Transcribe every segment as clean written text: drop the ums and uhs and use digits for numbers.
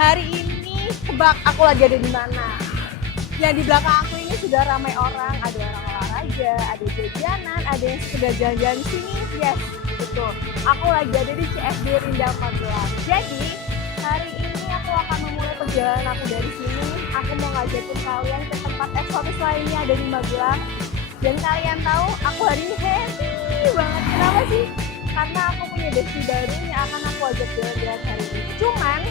Hari ini tebak aku lagi ada di mana? Yang di belakang aku ini sudah ramai orang, ada orang olahraga, ada jajanan, ada yang sekedar jalan-jalan di sini. Yes, betul. Aku lagi ada di CFD Rindang Magelang. Jadi, hari ini aku akan memulai perjalanan aku dari sini. Aku mau ngajakin kalian ke tempat eksotis lainnya ada di Magelang. Dan kalian tahu, aku hari ini happy banget. Kenapa sih? Karena aku punya bestie baru yang akan aku ajak jalan-jalan hari ini. Cuman,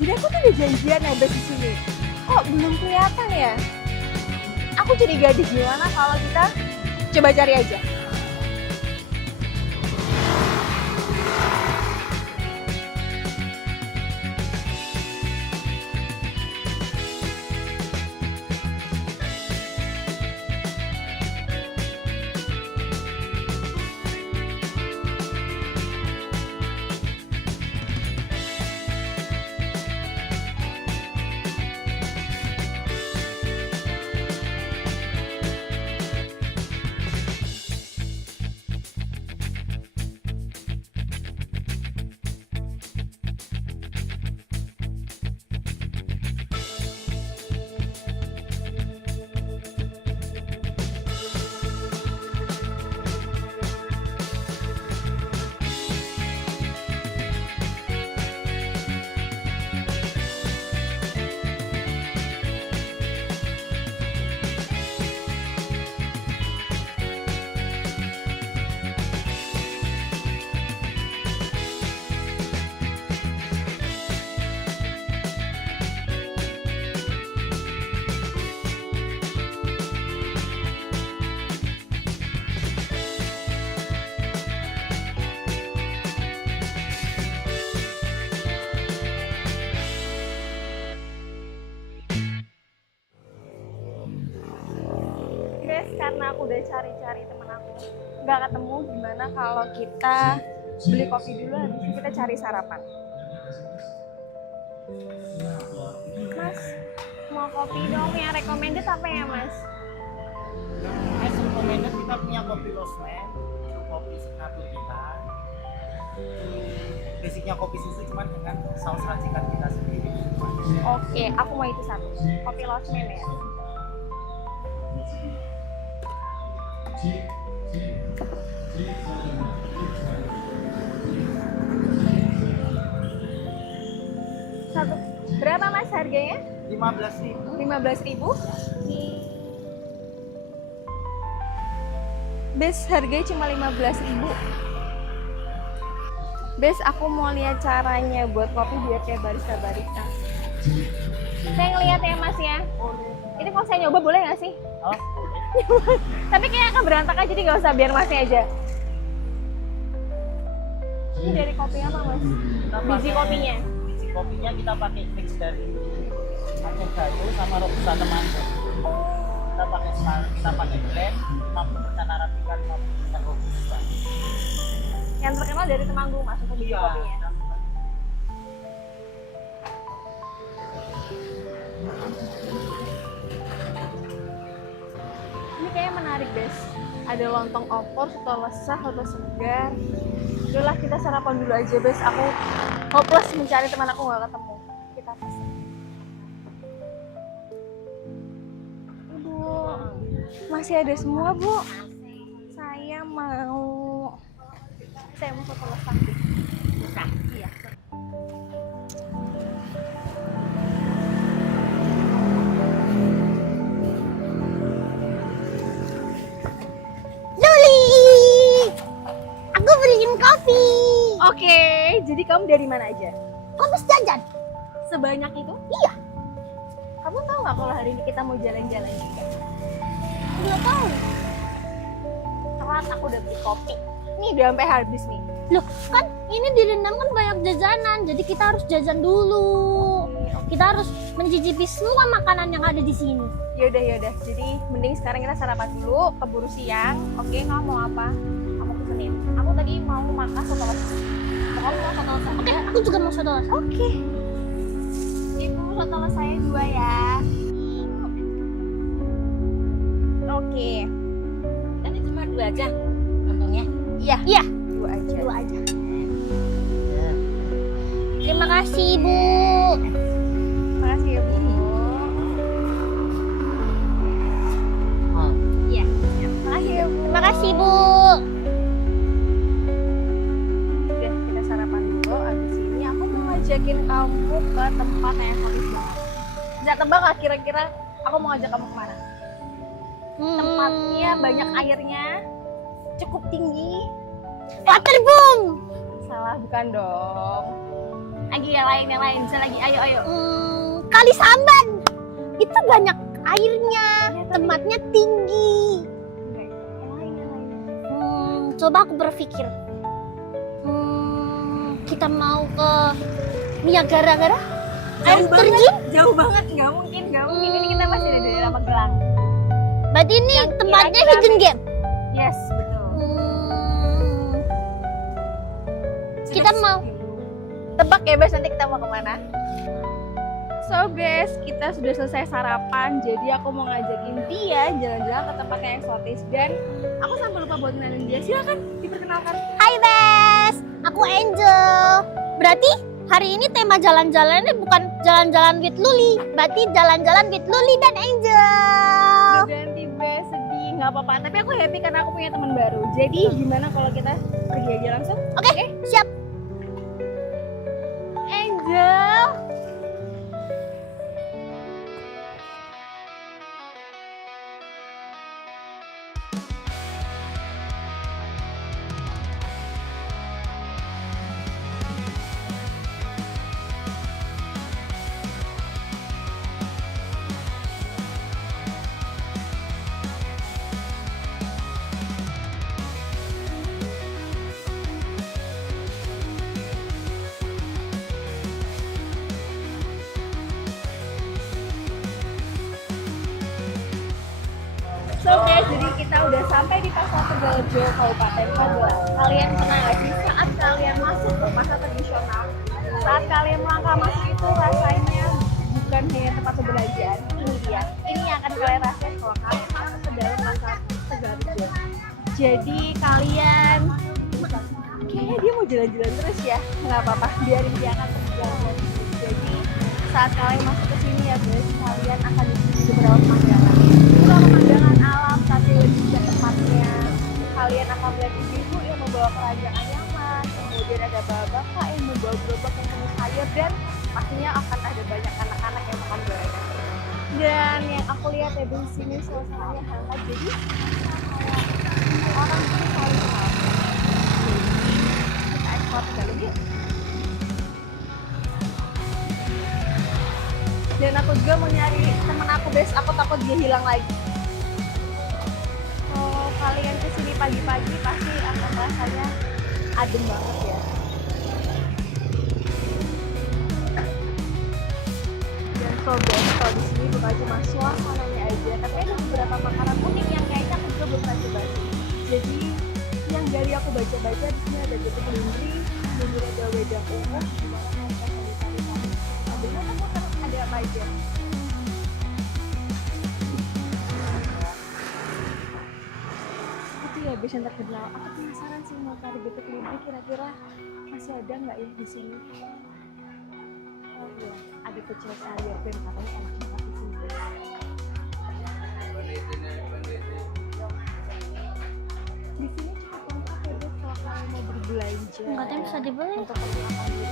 jadi aku tuh udah janjian ya di sini. Kok belum kelihatan ya? Aku jadi gadis gimana kalau kita coba cari aja. Karena aku udah cari-cari temen aku nggak ketemu, gimana kalau kita beli kopi dulu, habis itu kita cari sarapan. Mas, mau kopi dong, yang recommended apa ya mas? As recommended kita punya kopi Losmen, itu kopi signature kita. Basicnya kopi susu cuman dengan saus racikan kita sendiri. Oke, aku mau itu satu, kopi Losmen ya. Satu berapa mas harganya? 15.000. 15.000. Bes, harganya cuma 15.000. Bes, aku mau lihat caranya buat kopi biar kayak barista-barista. Saya ngeliat ya mas ya. Ini kalau saya nyoba boleh nggak sih? Oh, boleh. Tapi kayaknya akan berantakan, jadi nggak usah, biar masnya aja. Ini dari kopi apa mas? Biji kopinya? Biji kopinya kita pakai mix dari Aceh Gayo sama Robusta Temanggung. Kita pakai blend 50% Arabica, 50% Robusta. Yang terkenal dari Temanggung mas untuk biji kopinya. Ini kayaknya menarik Bes. Ada lontong opor, soto lesah, soto segar. Udahlah kita sarapan dulu aja Bes. Aku hopeless mencari teman aku nggak ketemu. Kita pesen. Ibu, masih ada semua Bu. Saya mau soto lesah. Lesah? Iya. Kopi. Oke, jadi kamu dari mana aja? Kamu jajan? Sebanyak itu? Iya. Kamu tahu nggak kalau hari ini kita mau jalan-jalan juga? Nggak tahu. Telat, aku udah beli kopi. Nih udah sampai habis nih. Loh, kan ini di Rindam kan banyak jajanan, jadi kita harus jajan dulu. Kita harus mencicipi semua makanan yang ada di sini. Yaudah. Jadi mending sekarang kita sarapan dulu, keburu siang. Oke, kamu mau apa? Kamu pesenin. Aku tadi mau makan soto lesah. Kamu mau soto lesah? Oke, aku juga mau soto lesah. Oke. Ibu, soto lesahnya 2 ya. Oke. Tadi cuma 2 aja lontongnya. Iya. Iya. 2 aja. 2 aja. Terima kasih, Bu. Makasih ya, Bu. Ah, Iya. Makasih ya, Bu. Terima kasih, Bu. Udah, kita sarapan dulu. Abis ini aku mau ngajakin kamu ke tempat yang habis banget. Bisa tebak nggak kira-kira aku mau ngajak kamu kemana? Tempatnya banyak airnya, cukup tinggi. Waterboom. Salah, bukan dong. Lagi yang lain. Bisa lagi, ayo. Kali Samban. Itu banyak airnya, tempatnya tinggi. Enggak, yang lain. Coba aku berpikir. Kita mau ke Niagara, air terjun. Jauh banget, nggak mungkin. Ini kita masih ada di daerah Magelang. Berarti ini Yang tempatnya kira-kira hidden game. Yes, betul. Kita mau Tebak ya, Bes, nanti kita mau kemana? So guys, kita sudah selesai sarapan, jadi aku mau ngajakin dia jalan-jalan ke tempat yang eksotis. Dan aku sampai lupa buat kenalin dia. Silakan diperkenalkan. Hai Bes, aku Angel. Berarti hari ini tema jalan-jalannya bukan jalan-jalan with Luli, berarti jalan-jalan with Luli dan Angel. Udah ganti, Bes, sedih nggak apa-apa. Tapi aku happy karena aku punya teman baru. Jadi gimana kalau kita pergi aja langsung? Oke, siap. Angel. So guys, jadi kita udah sampai di Pasar Tegalrejo, Kabupaten Magelang. Kalian pernah nggak sih saat kalian masuk ke pasar tradisional, saat kalian melangkah masuk itu rasanya bukan hanya tempat perbelanjaan. Ini dia, ini yang akan kalian rasain kalau kalian masuk ke dalam pasar Tegalrejo. Jadi kalian, kayaknya dia mau jalan-jalan terus ya, nggak apa-apa, biarin dia akan berjalan. Jadi saat kalian masuk ke sini ya guys, kalian akan disuguhi beberapa pemandangan. Pemandangan alam, tapi lebih ke tempatnya. Kalian akan melihat ibu-ibu yang membawa keranjang nyaman, kemudian ada bapak-bapak yang membawa gerobak yang penuh sayur, dan pastinya akan ada banyak anak-anak yang makan gorengan. Dan yang aku lihat ya di sini suasananya hangat, jadi kayak orang tuh saling kenal. Jadi kita explore ke dalam yuk. Dan aku juga mau nyari temen aku, Bes. Aku takut dia hilang lagi. Kalau kalian kesini pagi-pagi pasti akan rasanya adem banget ya. Dan so guys, kalau di sini bukan cuma suasananya aja, tapi ada beberapa makanan unik yang kayaknya aku juga belum pernah coba. Jadi yang dari aku baca-baca di sini ada getuk lindri, kemudian ada wedang ungu, di mana mereka akan dicari-cari. Ambilnya muter ada apa aja. Itu ya bes yang terkenal. Aku penasaran sih mau cari getuk lindri, kira-kira masih ada nggak ya di sini? Oh iya, ada pecel sayur dan katanya enak banget di sini. Di sini cukup lengkap ya Bes kalau kalian mau berbelanja. Katanya bisa dibeli. Untuk perlengkapan diri,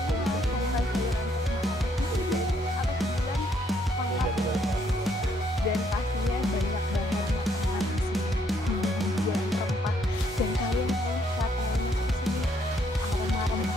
sayuran dan pastinya banyak banget makanan di sini, kemudian rempah, dan kalian tahu saat kalian masuk ke sini aroma banget.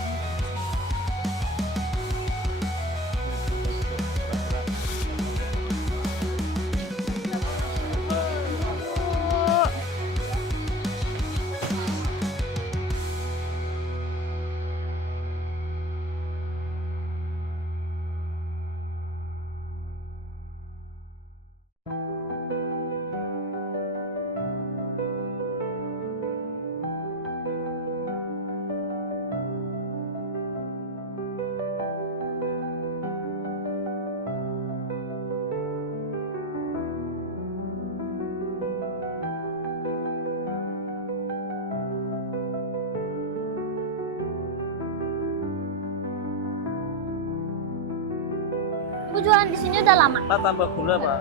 Ibu jualan di sini udah lama. Pak tambah gula Pak.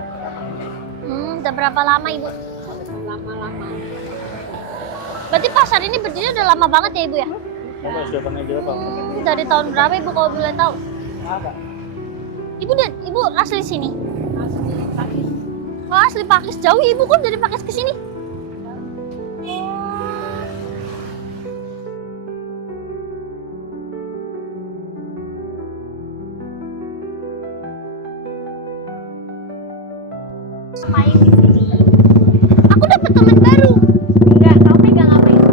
Udah berapa lama Ibu? Lama-lama. Berarti pasar ini berdiri udah lama banget ya Ibu ya? Bapak sudah pernah jual Pak? Dari tahun berapa Ibu kalau boleh tahu? Ada. Ibu asli sini? Asli Pakis. Oh, asli Pakis. Jauh ya Ibu kok dari Pakis ke sini? Main di sini. Aku dapat teman baru. Enggak, kamu pegang apa itu?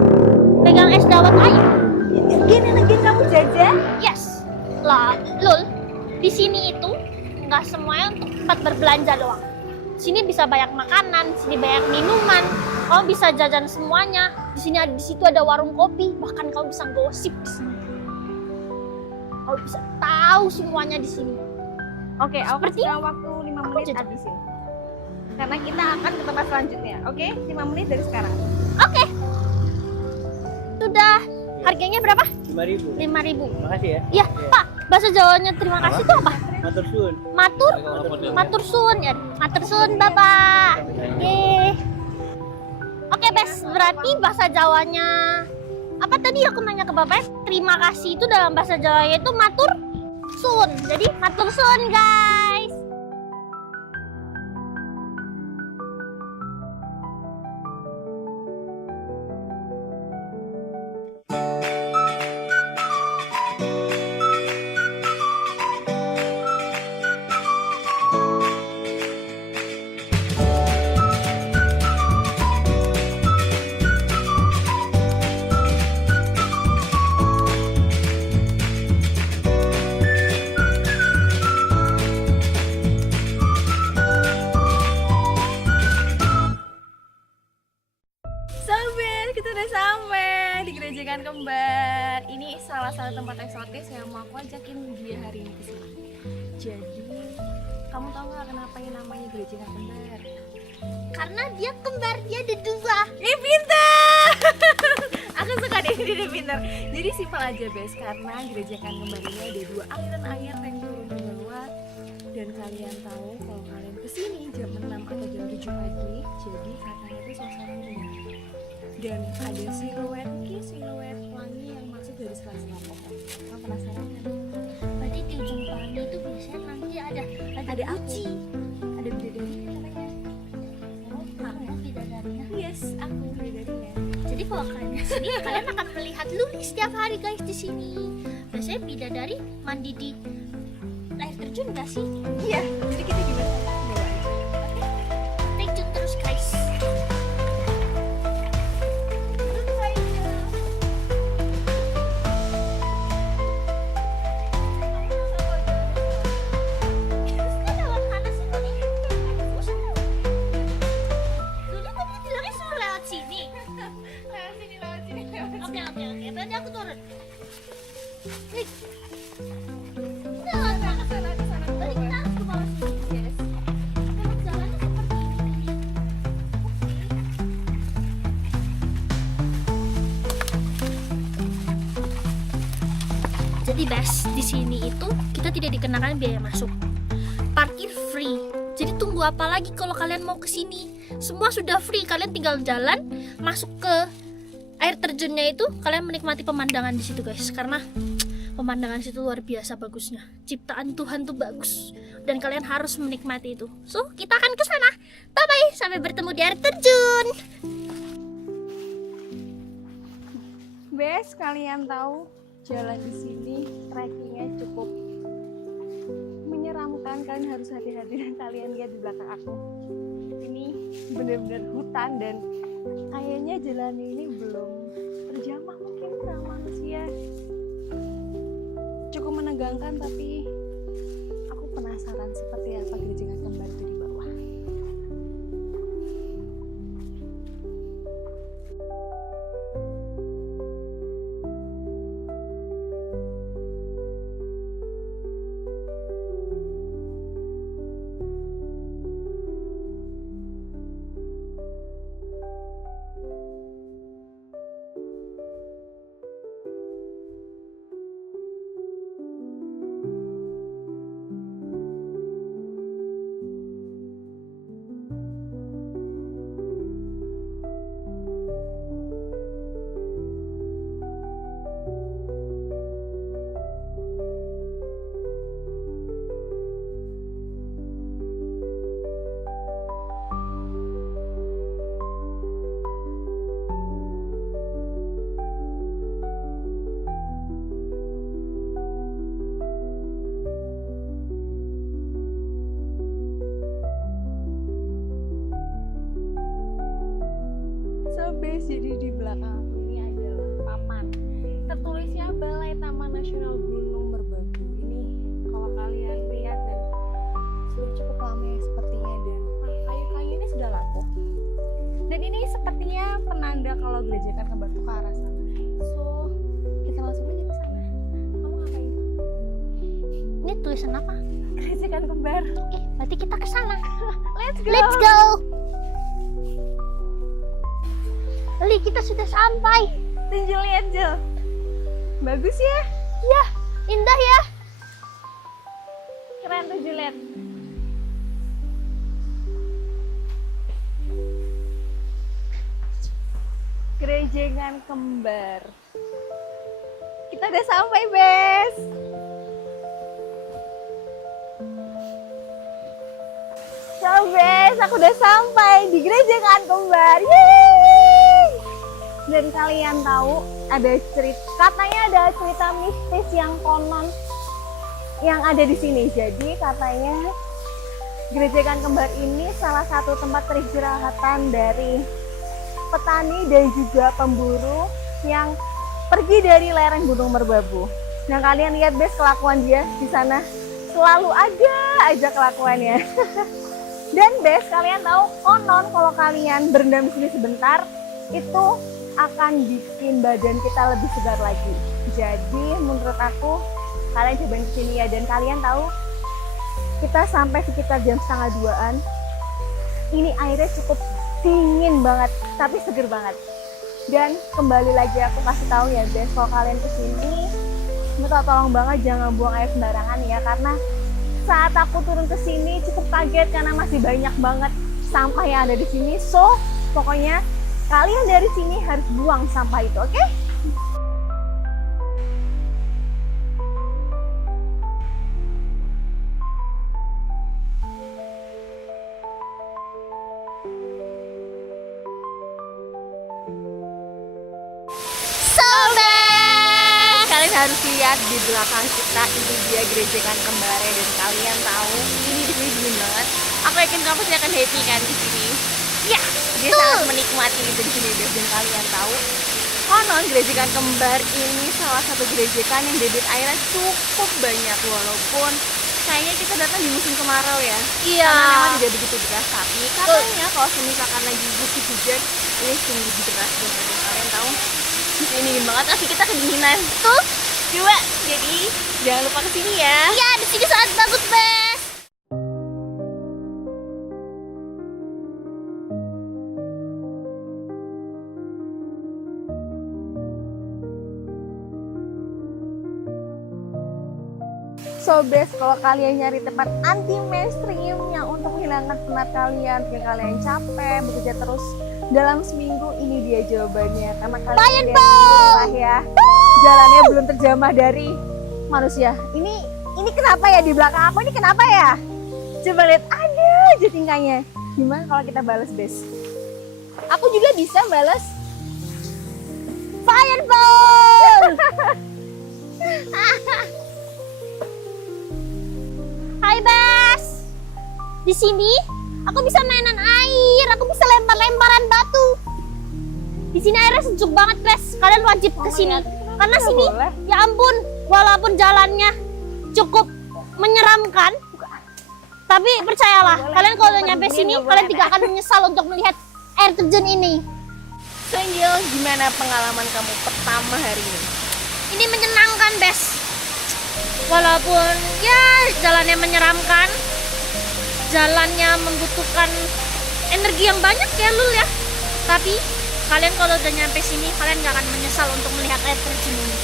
Pegang es dawet air. Gini lagi kamu jajan? Yes. Lah, Lul. Di sini itu nggak semuanya untuk tempat berbelanja doang. Di sini bisa banyak makanan, di sini banyak minuman. Kamu bisa jajan semuanya. Di situ ada warung kopi, bahkan kamu bisa gosip di sini. Kamu bisa tahu semuanya di sini. Oke, aku Seperti- kasih waktu 5 menit jajan. habisin. Karena kita akan ke tempat selanjutnya, oke? 5 menit dari sekarang. Oke. Sudah. Harganya berapa? 5.000. 5.000. Makasih ya. Iya, Pak. Bahasa Jawanya terima kasih itu apa? Matur suwun. Matur sun ya. Matur sun, Bapak. Yeay. Oke, Bes. Berarti bahasa Jawanya apa tadi aku nanya ke Bapak? Terima kasih itu dalam bahasa Jawanya itu matur sun. Jadi matur sun, guys. Sobat, kita udah sampai di Gerejakan Kembar. Ini salah satu tempat eksotis yang mau aku ajakin dia hari ini ke sini. Jadi, kamu tahu nggak kenapa yang namanya Gerejakan Kembar? Karena dia kembar, dia ada dua. Pintar! Aku suka deh, dia pintar. Jadi simpel aja, Bes. Karena Gerejakan Kembar ini ada dua aliran air yang turun ke bawah. Dan kalian tahu kalau kalian kesini jam 6 atau jam 7 pagi, jadi katanya itu suasana rumah. Dan ada siluet pelangi yang masuk dari sela-sela pohon. Kamu penasaran kan? Berarti di ujung pelangi itu biasanya nanti ada Ada api, ada bidadarinya katanya. kamu bidadarinya. Yes, aku bidadarinya. Jadi kalau kalian di sini, kalian akan melihat Luli setiap hari guys di sini. Biasanya bidadari mandi di air terjun gak sih? Iya, jadi kita gimana? Bawa aja. Oke? Stay tune terus guys. Duduk aja. Terusnya lewat mana sih Luli? Luli tadi bilangnya suruh lewat sini. Lewat sini, lewat sini, lewat sini. Oke, berarti aku turun. Nih. Ke sana, Berarti kita harus ke bawah sini. Yes. Lewat jalannya seperti ini. Jadi Bes, di sini itu kita tidak dikenakan biaya masuk. Parkir free. Jadi tunggu apa lagi kalau kalian mau ke sini? Semua sudah free, kalian tinggal jalan masuk ke air terjunnya itu, kalian menikmati pemandangan di situ guys. Karena pemandangan situ luar biasa bagusnya. Ciptaan Tuhan tuh bagus dan kalian harus menikmati itu. So, kita akan ke sana. Bye bye, sampai bertemu di air terjun. Bes, kalian tahu jalan di sini trekkingnya cukup menyeramkan. Kalian harus hati-hati dan kalian lihat di belakang aku. Ini benar-benar hutan dan kayaknya jalan ini belum terjamah mungkin sama manusia. Cukup menegangkan tapi aku penasaran seperti apa Gerejakan Kembar itu di bawah. tulisan apa? Gerejekan kembar. Oke, berarti kita ke sana. Let's go. Let's go. Li, kita sudah sampai. Tunjuk lihat, Jel. Bagus ya? Ya, indah ya. Keren tuh Juliet. Gerejengan kembar. Kita udah sampai, Bes. So, Bes, aku udah sampai di gerejengan kembar. Yeay! Dan kalian tahu ada katanya ada cerita mistis yang konon yang ada di sini. Jadi katanya gerejekan kembar ini salah satu tempat peristirahatan dari petani dan juga pemburu yang pergi dari lereng Gunung Merbabu. Nah, kalian lihat Bes kelakuan dia di sana, selalu ada aja kelakuannya. Dan Bes, kalian tahu konon kalau kalian berendam di sini sebentar itu akan bikin badan kita lebih segar lagi. Jadi menurut aku kalian cobain kesini ya. Dan kalian tahu kita sampai sekitar jam 1:30-an. Ini airnya cukup dingin banget, tapi seger banget. Dan kembali lagi aku kasih tahu ya Bes, kalau kalian kesini, minta tolong banget jangan buang air sembarangan ya. Karena saat aku turun ke sini cukup kaget karena masih banyak banget sampah yang ada di sini. So pokoknya kalian dari sini harus buang sampah itu, oke? Kalian harus lihat di belakang kita, ini dia gerejekan kembarnya. Dan kalian tahu ini di sini dingin banget. Aku yakin kamu pasti akan happy kan di sini. Ya, dia sangat menikmati itu di sini. Dan kalian tahu, konon gerejekan kembar ini salah satu gerejekan yang debit airnya cukup banyak, walaupun kayaknya kita datang di musim kemarau ya. Iya. Karena memang tidak begitu deras, tapi katanya kalau misalkan lagi musim hujan ini sungguh deras banget. Dan kalian tahu di sini dingin banget, tapi kita kedinginan. Tuh, Coba, jadi jangan lupa kesini ya. iya di sini sangat bagus, Bes. So Bes, kalau kalian nyari tempat anti mainstream yang untuk menghilangkan penat kalian, bikin kalian capek bekerja terus dalam seminggu, ini dia jawabannya. Karena kalian Lion lihat sendiri lah ya, jalannya belum terjamah dari manusia. Ini kenapa ya di belakang aku ini kenapa ya? Coba lihat, ada aja tingkahnya. Gimana kalau kita balas Bes? Aku juga bisa balas fireball. Hai, Bes. Di sini aku bisa mainan air, aku bisa lempar-lemparan batu. Di sini airnya sejuk banget, Bes. Kalian wajib ke sini. Karena Nggak sini, boleh. ya ampun, walaupun jalannya cukup menyeramkan, tapi percayalah, Nggak boleh. kalian kalau udah Nggak nyampe boleh, sini, nggak kalian boleh. tidak akan menyesal untuk melihat air terjun ini. So Angel, gimana pengalaman kamu pertama hari ini? Ini menyenangkan, Bes. Walaupun ya jalannya menyeramkan, jalannya membutuhkan energi yang banyak ya, Lul ya. Tapi kalian kalau udah nyampe sini, kalian gak akan menyesal untuk melihat air terjun ini.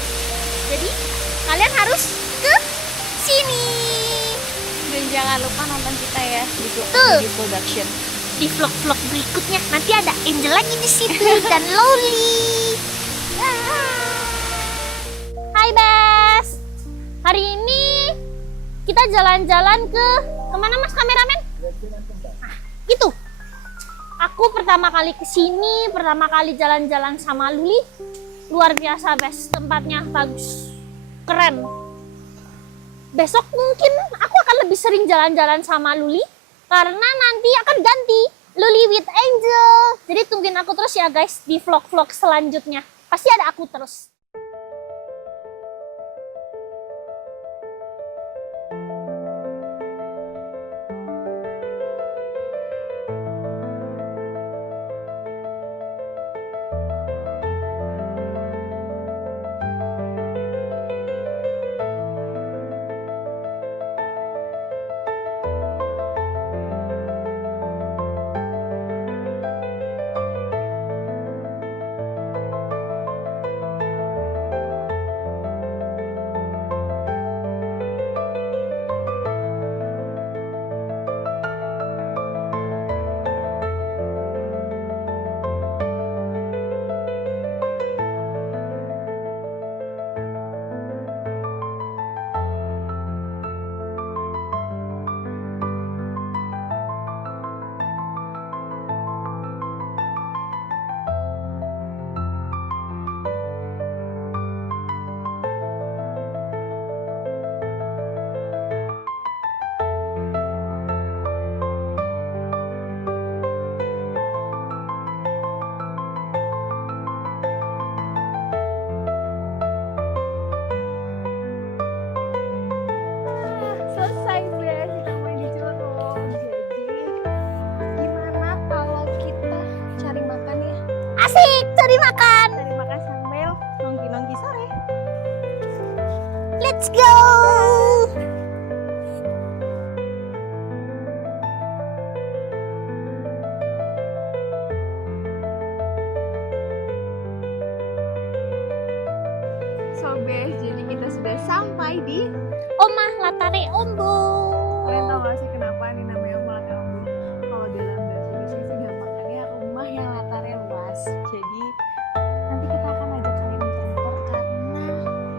Jadi kalian harus ke sini. Dan jangan lupa nonton kita ya di Tuh. Video Production. Di vlog-vlog berikutnya nanti ada Angel lagi di situ dan Loli. Hai, Bes. Hari ini kita jalan-jalan ke kemana, Mas kameramen? Ah, itu. Aku pertama kali kesini, pertama kali jalan-jalan sama Luli. Luar biasa, Bes. Tempatnya bagus, keren. Besok mungkin aku akan lebih sering jalan-jalan sama Luli karena nanti akan ganti Luli with Angel. Jadi tungguin aku terus ya guys di vlog-vlog selanjutnya. Pasti ada aku terus. Let's go. Sobes, jadi kita sudah sampai di. Omah Latare Ombo. Kalian tahu gak sih kenapa ini namanya Omah Latare Ombo? Kalau dalam bahasa Indonesia sih gampangnya rumah yang latarnya luas. Jadi nanti kita akan ajak kalian muter-muter karena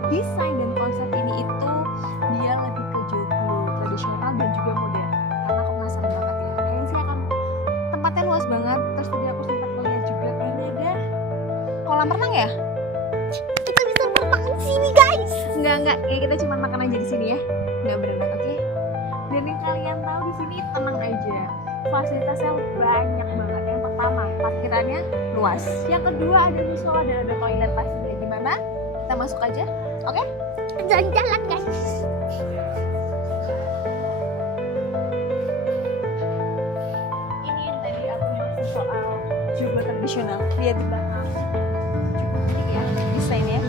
desain dan konsep ini itu dia lebih ke joglo tradisional dan juga modern. Karena aku penasaran banget ya. Kayaknya sih akan tempatnya luas banget. Terus tadi aku sempat melihat juga kayaknya ada kolam renang ya? Kita bisa berenang di sini, guys. Enggak, ya kita cuma makan aja di sini ya. Enggak berenang, oke? Dan yang kalian tahu di sini tenang aja. Fasilitasnya banyak banget. Yang pertama, parkirannya luas. Yang kedua, ada musola dan ada toilet pastinya. Gimana? Kita masuk aja, oke? Jalan-jalan, guys. Ini yang tadi aku masuk soal joglo tradisional. Lihat di belakang. Cukup unik ya desainnya.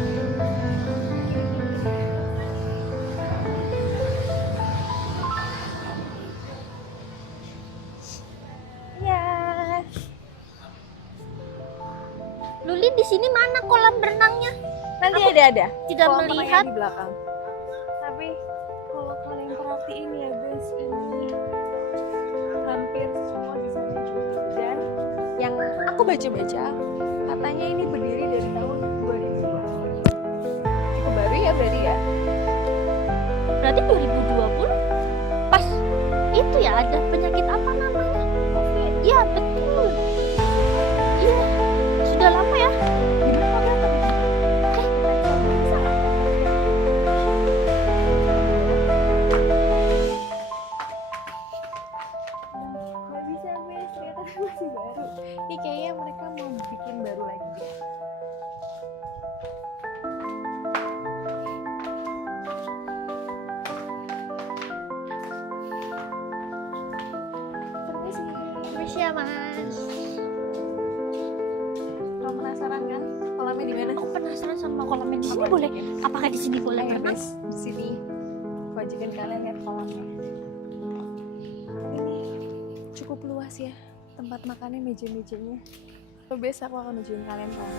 Ya. Luli, di sini mana kolam berenangnya? Nanti Aku ada. Tidak Kolam renangnya melihat. di belakang. Tapi kalau kalian perhatiin ya guys, ini hampir semua desainnya joglo. Dan yang aku baca-baca katanya ini berdiri dari tahun 2020. Cukup baru ya berarti ya. Berarti 2020. Pas itu ya ada penyakit apa namanya? Covid. Iya, betul. Iya, sudah lama ya. Gimana kalian tahu? Bisa nggak? Nggak bisa guys, ternyata masih baru. Ini kayaknya mereka mau bikin baru lagi ya. Permisi. Permisi ya, Mas. Kamu penasaran kan kolamnya di mana? Aku penasaran sama kolamnya di sini Aku boleh. ajakin. Apakah di sini boleh Ayo berenang? guys, di sini aku ajakin kalian lihat kolamnya. Ini cukup luas ya, tempat makannya, meja-mejanya. So, biasa aku akan nunjukin kalian kolam.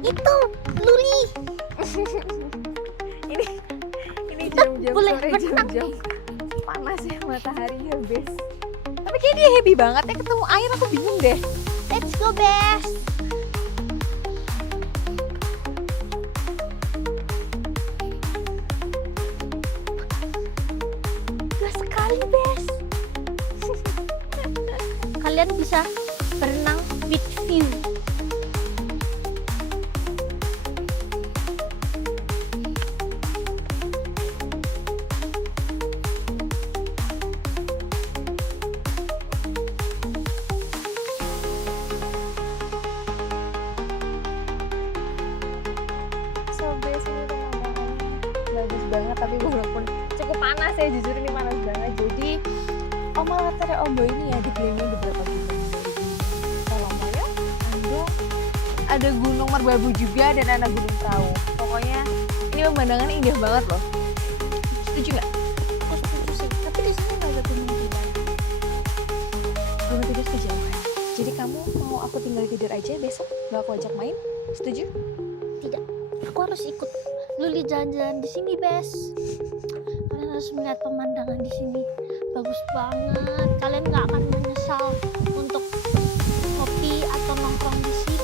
Itu, Luli. Ini jam-jam boleh sore, berenang. jam-jam panas ya mataharinya, bes. Tapi kayak dia happy banget ya ketemu air, aku bingung deh. Let's go, Bes. Gas sekali, Bes. Kalian bisa berenang with view. So, bes ini pemandangannya bagus banget, tapi walaupun cukup panas ya, jujur ini panas banget. Jadi Omah Latare Ombo ini ya dikelilingi beberapa gunung. Salomoyo, Andong, ada Gunung Merbabu juga dan ada Gunung Prau. Pokoknya ini pemandangannya indah banget loh. Setuju nggak? Aku setuju sih. Tapi di sini nggak ada gunung tidur. Gunung Tidur kejauhan. Jadi kamu mau aku tinggal tidur aja besok? Gak aku ajak main? Setuju? Tidak. Aku harus ikut Luli jalan-jalan di sini, Bes. Kalian harus melihat pemandangan di sini. Bagus banget. Kalian nggak akan menyesal untuk kopi atau nongkrong di sini.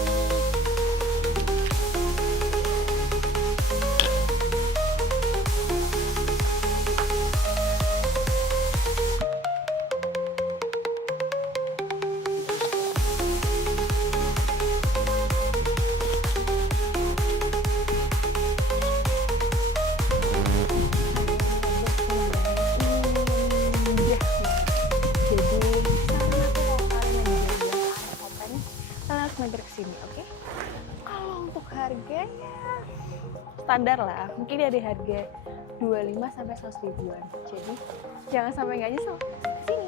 Mampir ke sini, oke? Kalau untuk harganya standar lah, mungkin ada harga 25 sampai 100 ribuan. Jadi jangan sampai nggak nyesel. Sini.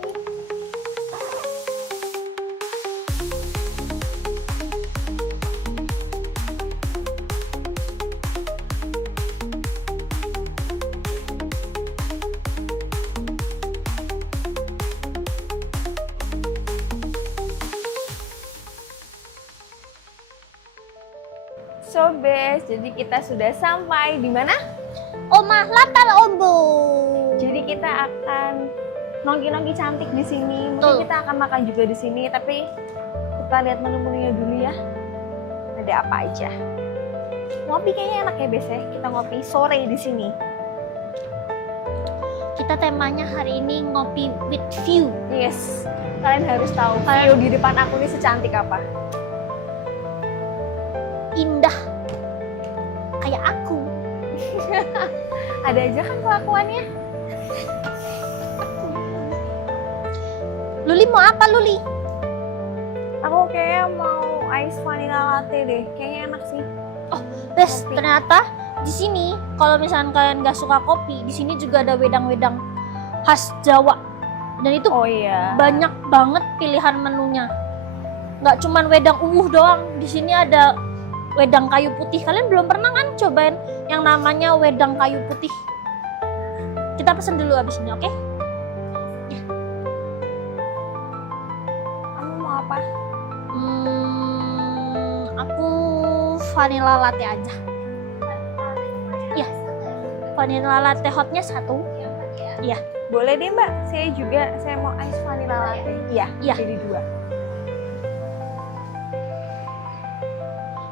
So Bes, jadi kita sudah sampai di mana? Omah Latar Ombo. Jadi kita akan nongki-nongki cantik di sini. Mungkin Betul. kita akan makan juga di sini, tapi kita lihat menu-menunya dulu ya. Ada apa aja? Ngopi kayaknya enak ya Bes ya. Kita ngopi sore di sini. Kita temanya hari ini ngopi with view. Yes. Kalian harus tahu view di depan aku ini secantik apa. Indah. Kayak aku. Ada aja kan kelakuannya. Luli mau apa Luli? Aku kayaknya mau ice vanilla latte deh. Kayaknya enak sih. Bes, Kopi. ternyata di sini kalau misalnya kalian nggak suka kopi, di sini juga ada wedang-wedang khas Jawa. Dan itu Oh iya. banyak banget pilihan menunya. Nggak cuman wedang doang. Di sini ada wedang kayu putih. Kalian belum pernah kan cobain yang namanya wedang kayu putih? Kita pesen dulu abis ini, oke? Kamu mau apa? Aku vanilla latte aja. Iya, vanilla latte hotnya 1. Iya, Boleh deh Mbak. Saya juga. Saya mau ice vanilla latte. Iya. Iya. Jadi 2.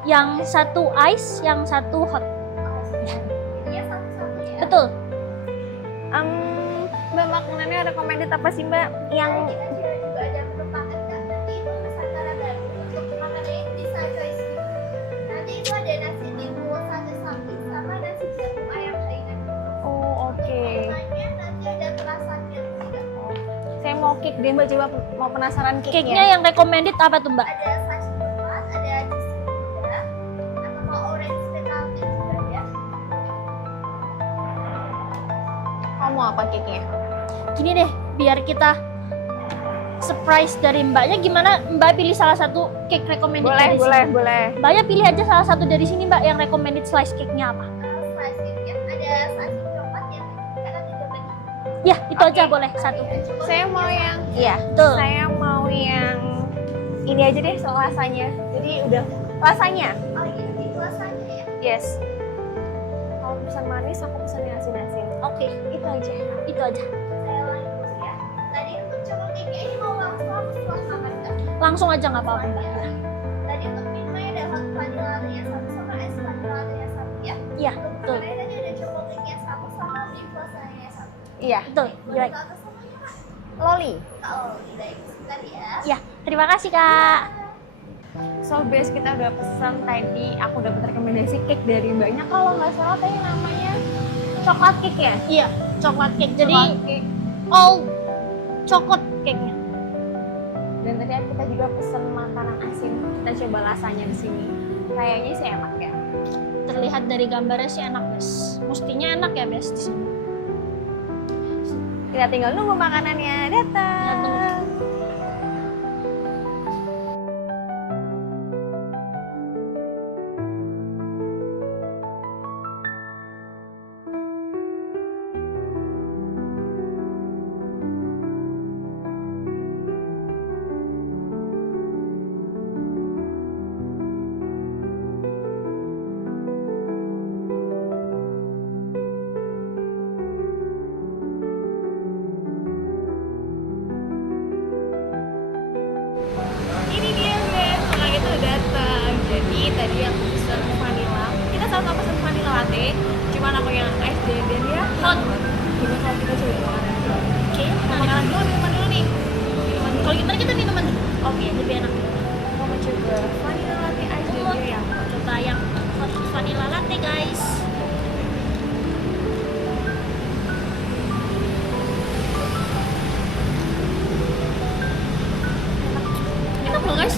yang 1 ice, yang 1 hot. Betul. Mbak makanannya ada recommended apa sih Mbak? Yang oh oke. Saya mau cake deh Mbak. Coba mau penasaran Cake-nya cake-nya. yang recommended apa tuh, Mbak? Kamu mau apa cake-nya? Gini deh, biar kita surprise dari Mbaknya, gimana Mbak pilih salah satu cake recommended Boleh, dari boleh, sini? boleh. Mbaknya pilih aja salah satu dari sini, Mbak, yang recommended slice cake-nya apa? Ya, itu aja Oke. boleh, 1. Saya mau yang iya. Betul. Saya mau yang ini aja deh soal rasanya. Jadi udah rasanya. Yes. Kalau pesan manis aku pesan yang asin-asin. Oke, Itu aja. itu aja. Langsung aja nggak apa-apa, Mbak. Tadi untuk minumnya ada hot vanilla latte-nya 1 sama es vanilla latte-nya 1 ya. Iya, betul. Tadi ada coklatnya 1 sama milk frosanya 1. Iya. Betul. Right. Ke atas namanya Kak. Loli. Oh, udah sebentar ya. Ya, terima kasih, Kak. So best kita udah pesan tadi. Aku dapat rekomendasi cake dari Mbaknya. Kalau nggak salah tadi namanya coklat cake ya. Iya, coklat cake. Jadi Coklat cake. all coklat cake-nya. Dan tadi kita juga pesan makanan asin. Kita coba rasanya di sini. Kayaknya sih enak ya. Terlihat dari gambarnya sih enak, Bes. Mestinya enak ya, Bes, di sini. Kita tinggal nunggu makanannya datang. Ya, tunggu. Ini dia guys, orang itu udah datang. Jadi tadi yang pesan vanilla, kita sama-sama pesan vanilla latte. Cuman aku yang ice dan dia hot. Gimana kalau kita coba makanan dulu? Oke, Makanan dulu, minuman dulu nih. kalau gimana kita minuman dulu? Oke, lebih enak. Mau coba vanilla latte ice dan dia yang hot. Coba yang hot vanilla latte, guys. Enak loh, guys.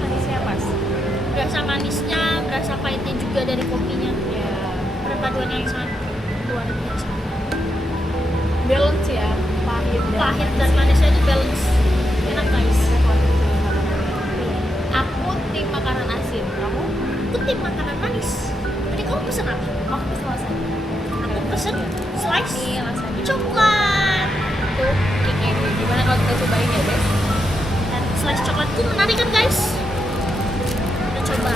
Manisnya pas. Berasa manisnya, berasa pahitnya juga dari kopinya. Ya, Perpaduan yang sangat luar biasa. balance ya, pahit dan Pahit dan manisnya itu balance. Enak, guys. Aku tim makanan asin. Kamu? Aku tim makanan manis. Tadi kamu pesen apa? Aku pesan rasanya. Aku pesen slice Ini rasanya. coklat. Tuh, cake ini. Gimana kalau kita cobain ya, Bes? Dan slice coklat menurutku menarik kan guys. Kita coba.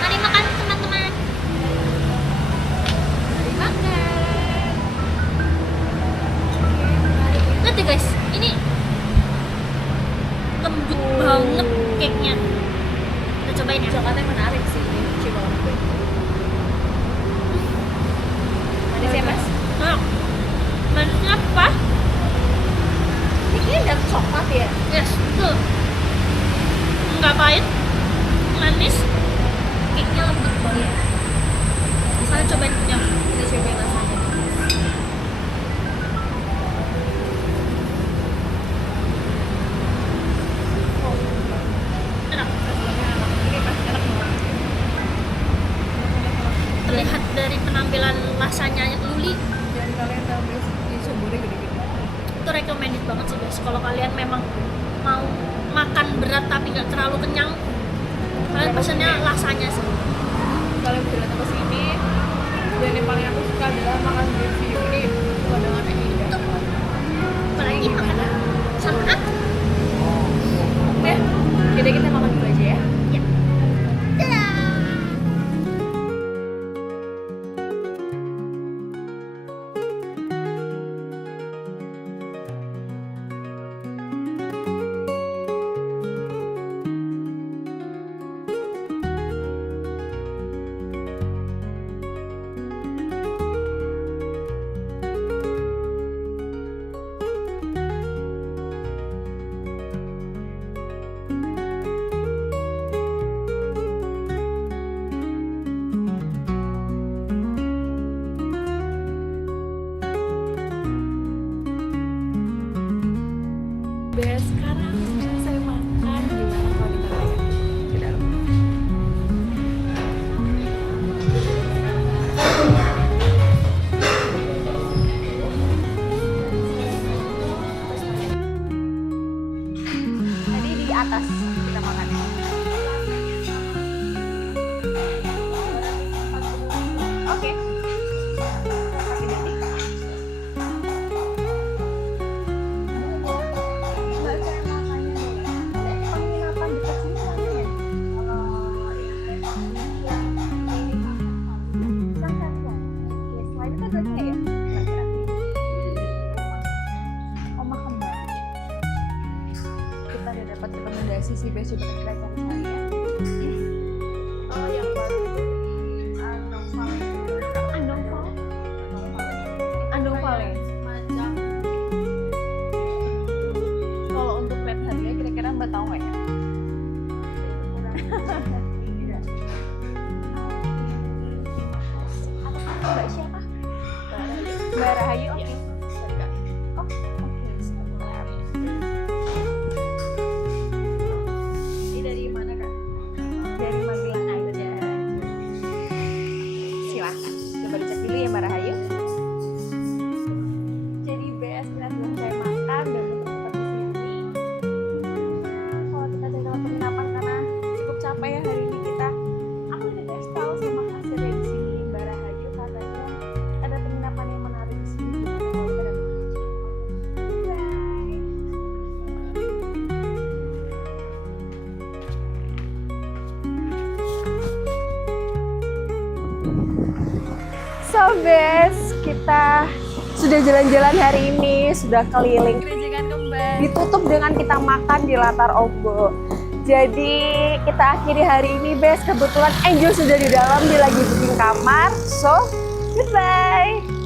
Mari makan teman-teman. Mari makan. Lihat deh guys, ini lembut banget cake-nya. Kita cobain ya. Coklatnya menarik sih. Coba banget. Manis ya mas? Nah, manisnya apa? Ini kayaknya dark coklat ya? Yes, betul. Nggak pahit, manis, cake-nya lembut banget. Misalnya cobain yang Kita cobain rasanya. enak. Ini pasti enak banget. Terlihat dari penampilan rasanya Luli Dan kalian tahu guys, ini sumbernya gede-gede. itu recommended banget sih guys. Kalau kalian memang mau makan berat tapi nggak terlalu kenyang, kalian pesennya lasanya sih. Kalian bisa datang ke sini. Dan yang paling aku suka adalah makan review ini pemandangan yang indah. Apalagi makan sama aku. Oke, jadi kita makan dulu aja ya. Ya. Dadah. Bes, sekarang selesai makan. Gimana kalau kita lihat ke dalam? Tadi di atas kita makan. Oke. Kasih detik. Kita udah dapat rekomendasi sih Bes, coba kita cari ya. Oh yang baru Andong Valley. Kalau untuk rate harganya kira-kira Mbak tahu nggak ya? Mbak siapa? Mbak Rahayu. Oke. Oh, oke. Sebentar. Ini dari mana kak? Dari Magelang aja. Silakan. Coba dicek dulu ya Mbak Rahayu. Jadi best kita selesai makan dan tetap di sini. Kalau kita cari tempat penginapan karena cukup capek ya hari ini kita. Aku udah kasih tahu sama hasil dari sini Mbak Rahayu katanya ada penginapan yang menarik di sini. Kalau kita datang. Bye. So bes, kita sudah jalan-jalan hari ini, sudah keliling. Ditutup dengan kita makan di latar Ombo. Jadi kita akhiri hari ini bes. Kebetulan Angel sudah di dalam, dia lagi booking kamar. So goodbye.